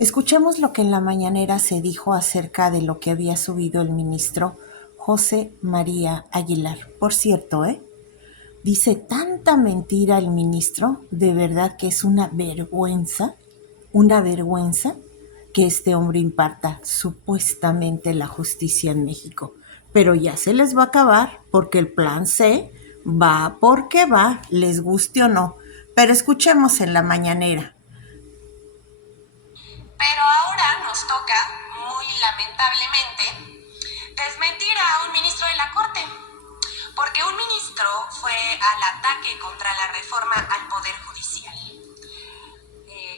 Escuchemos lo que en la mañanera se dijo acerca de lo que había subido el ministro José María Aguilar. Por cierto, dice tanta mentira el ministro, de verdad que es una vergüenza que este hombre imparta supuestamente la justicia en México. Pero ya se les va a acabar porque el plan C va porque va, les guste o no. Pero escuchemos en la mañanera. Pero ahora nos toca, muy lamentablemente, desmentir a un ministro de la Corte, porque un ministro fue al ataque contra la reforma al Poder Judicial.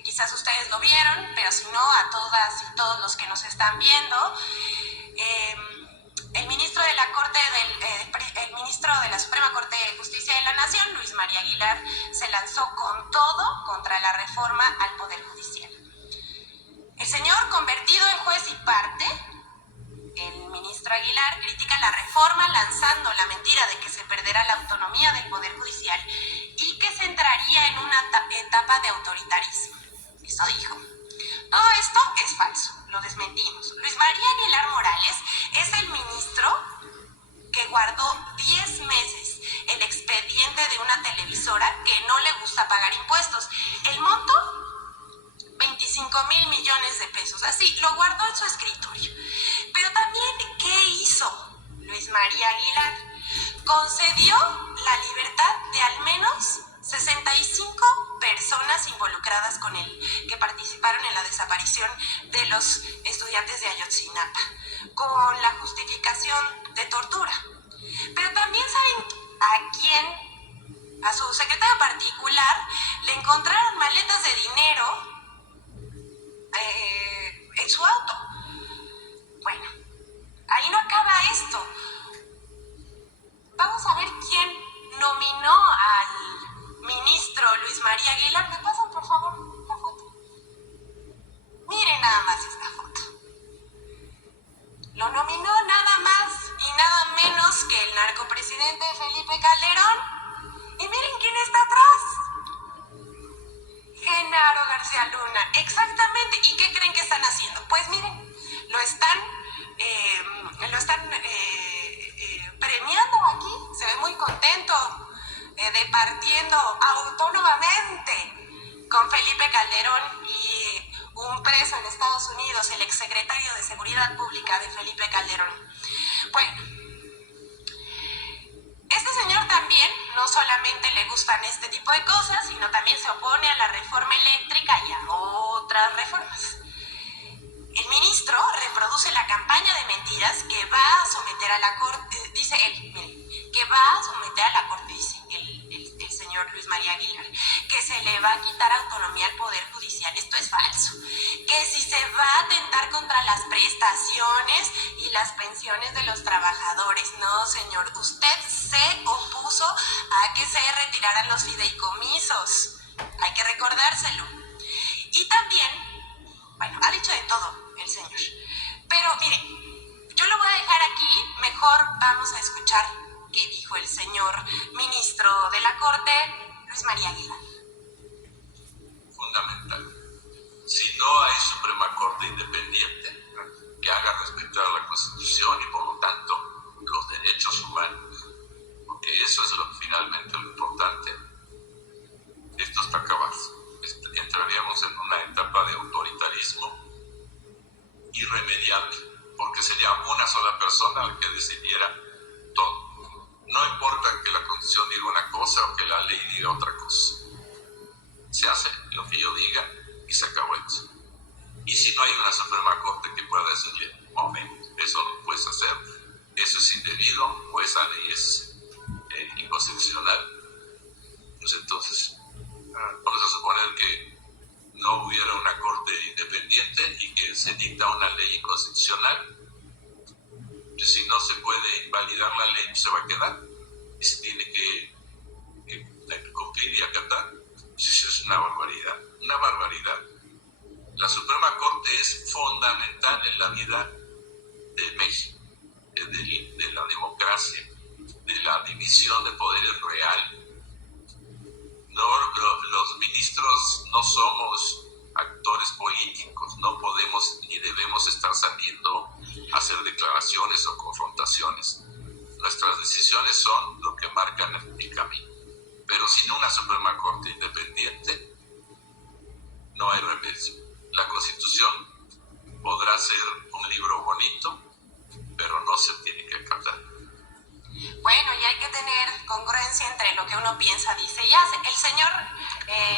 Quizás ustedes lo vieron, pero si no, a todas y todos los que nos están viendo, el ministro de la Corte el ministro de la Suprema Corte de Justicia de la Nación, Luis María Aguilar, se lanzó con todo contra la reforma al Poder Judicial. El señor, convertido en juez y parte, el ministro Aguilar, critica la reforma lanzando la mentira de que se perderá la autonomía del Poder Judicial y que se entraría en una etapa de autoritarismo. Eso dijo. Todo esto es falso, lo desmentimos. Luis María Aguilar Morales es el ministro que guardó 10 meses el expediente de una televisora que no le gusta pagar impuestos. El monto, 25,000 millones de pesos. Así, lo guardó en su escritorio. Pero también, ¿qué hizo Luis María Aguilar? Concedió la libertad de al menos 65 personas involucradas con él, que participaron en la desaparición de los estudiantes de Ayotzinapa, con la justificación de tortura. Pero también saben a quién, a su secretario particular, le encontraron maletas de dinero en su auto. Bueno, ahí no acaba esto. Vamos a ver quién nominó al ministro Luis María Aguilar. ¿Me pasan, por favor, la foto? Miren nada más esta foto. Lo nominó nada más y nada menos que el narcopresidente Felipe Calderón. Y miren quién está atrás. Genaro García Luna, exactamente. ¿Y qué creen que están haciendo? Pues miren, lo están premiando aquí. Se ve muy contento, departiendo autónomamente con Felipe Calderón y un preso en Estados Unidos, el exsecretario de Seguridad Pública de Felipe Calderón. Bueno, este señor también no solamente le gustan este tipo de cosas, sino también se opone a la reforma eléctrica y a otras reformas. El ministro reproduce la campaña de mentiras que va a someter a la Corte, dice él, miren, que va a someter a la Corte, dice el señor Luis María Aguilar, que se le va a quitar autonomía al Poder Judicial. Esto es falso. Que si se va a atentar contra las prestaciones y las pensiones de los trabajadores. No, señor, usted se opuso a que se retiraran los fideicomisos. Hay que recordárselo. Y también, bueno, ha dicho de todo el señor. Pero mire, yo lo voy a dejar aquí. Mejor vamos a escuchar qué dijo el señor ministro de la Corte, Luis María Aguilar. Fundamental. Si no hay Suprema Corte independiente que haga respetar la Constitución y por lo tanto los derechos humanos, porque eso es finalmente lo importante, esto está acabado. Entraríamos en una etapa de autoritarismo irremediable, porque sería una sola persona la que decidiera todo. No importa que la Constitución diga una cosa o que la ley diga otra cosa. Se hace lo que yo diga y se acabó eso. Y si no hay una Suprema Corte que pueda decirle, momento, eso no puedes hacer, eso es indebido o esa ley es inconstitucional, pues entonces vamos a suponer que no hubiera una Corte independiente y que se dicta una ley inconstitucional. Pues si no se puede invalidar la ley, se va a quedar y se tiene que cumplir y acatar. Pues eso es una barbaridad, una barbaridad. La Suprema Corte es fundamental en la vida de México, de la democracia, de la división de poderes real. No, los ministros no somos actores políticos. No podemos ni debemos estar saliendo a hacer declaraciones o confrontaciones. Nuestras decisiones son lo que marcan el camino. Pero sin una Suprema Corte independiente no hay remedio. La Constitución podrá ser un libro bonito, pero no se tiene que acatar. Bueno, y hay que tener congruencia entre lo que uno piensa, dice y hace. El señor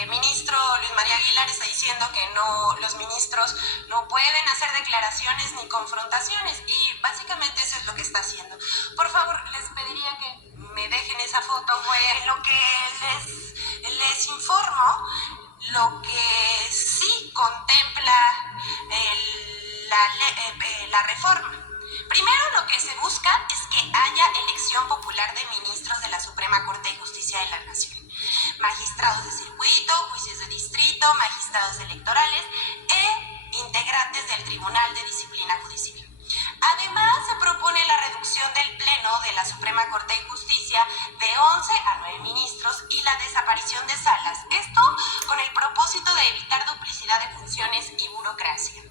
ministro Luis María Aguilar está diciendo que los ministros no pueden hacer declaraciones ni confrontaciones, y básicamente eso es lo que está haciendo. Por favor, les pediría que me dejen esa foto. Pues lo que les informo, lo que sí contempla la reforma. Primero, lo que se busca es que haya elección popular de ministros de la Suprema Corte de Justicia de la Nación, magistrados de circuito, juicios de distrito, magistrados electorales e integrantes del Tribunal de Disciplina Judicial. Además, se propone la reducción del Pleno de la Suprema Corte de Justicia de 11 a 9 ministros y la desaparición de salas. Esto con el propósito de evitar duplicidad de funciones y burocracia.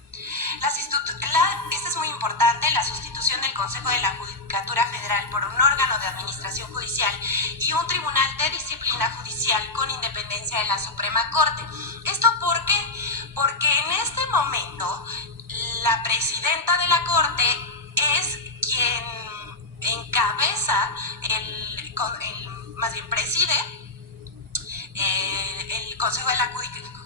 Esta es muy importante, la sustitución del Consejo de la Judicatura Federal por un órgano de administración judicial y un tribunal de disciplina judicial con independencia de la Suprema Corte. ¿Esto por qué? Porque en este momento la presidenta de la Corte es quien encabeza, más bien preside el Consejo de la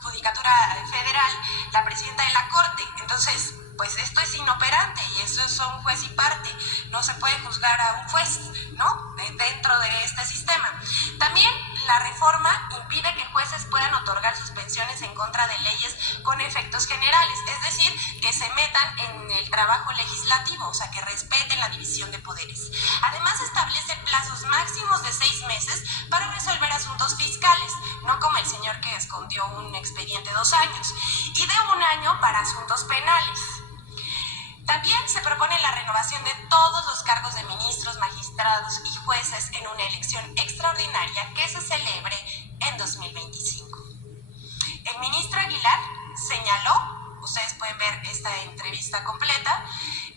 Judicatura Federal, la presidenta de la Corte. Entonces, pues esto es inoperante y eso es un juez y parte. No se puede juzgar a un juez, ¿no?, dentro de este sistema. También la reforma impide que jueces puedan otorgar suspensiones en contra de leyes con efectos generales, es decir, que se metan en el trabajo legislativo, o sea, que respeten la división de poderes. Además, establece plazos máximos de 6 meses para resolver asuntos fiscales, no como el señor que escondió un expediente 2 años, y de 1 año para asuntos penales. También se propone la renovación de todos los cargos de ministros, magistrados y jueces en una elección extraordinaria que se celebre en 2025. El ministro Aguilar señaló, ustedes pueden ver esta entrevista completa,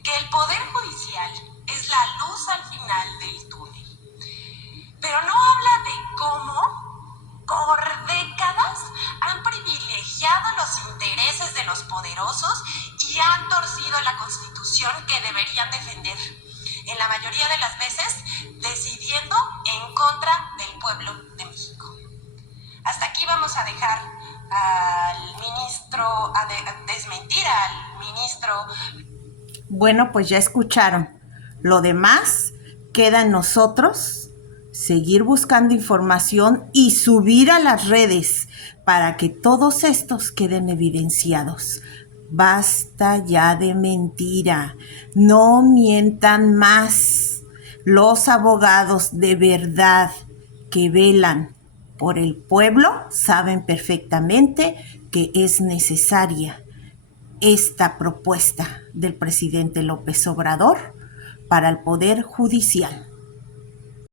que el Poder Judicial es la luz al final del túnel. Pero no habla de cómo por décadas han privilegiado los intereses de los poderosos y han torcido la Constitución que deberían defender, en la mayoría de las veces decidiendo en contra del pueblo de México. Hasta aquí vamos a dejar al ministro, a desmentir al ministro. Bueno, pues ya escucharon. Lo demás queda en nosotros seguir buscando información y subir a las redes para que todos estos queden evidenciados. Basta ya de mentira, no mientan más. Los abogados de verdad que velan por el pueblo saben perfectamente que es necesaria esta propuesta del presidente López Obrador para el Poder Judicial.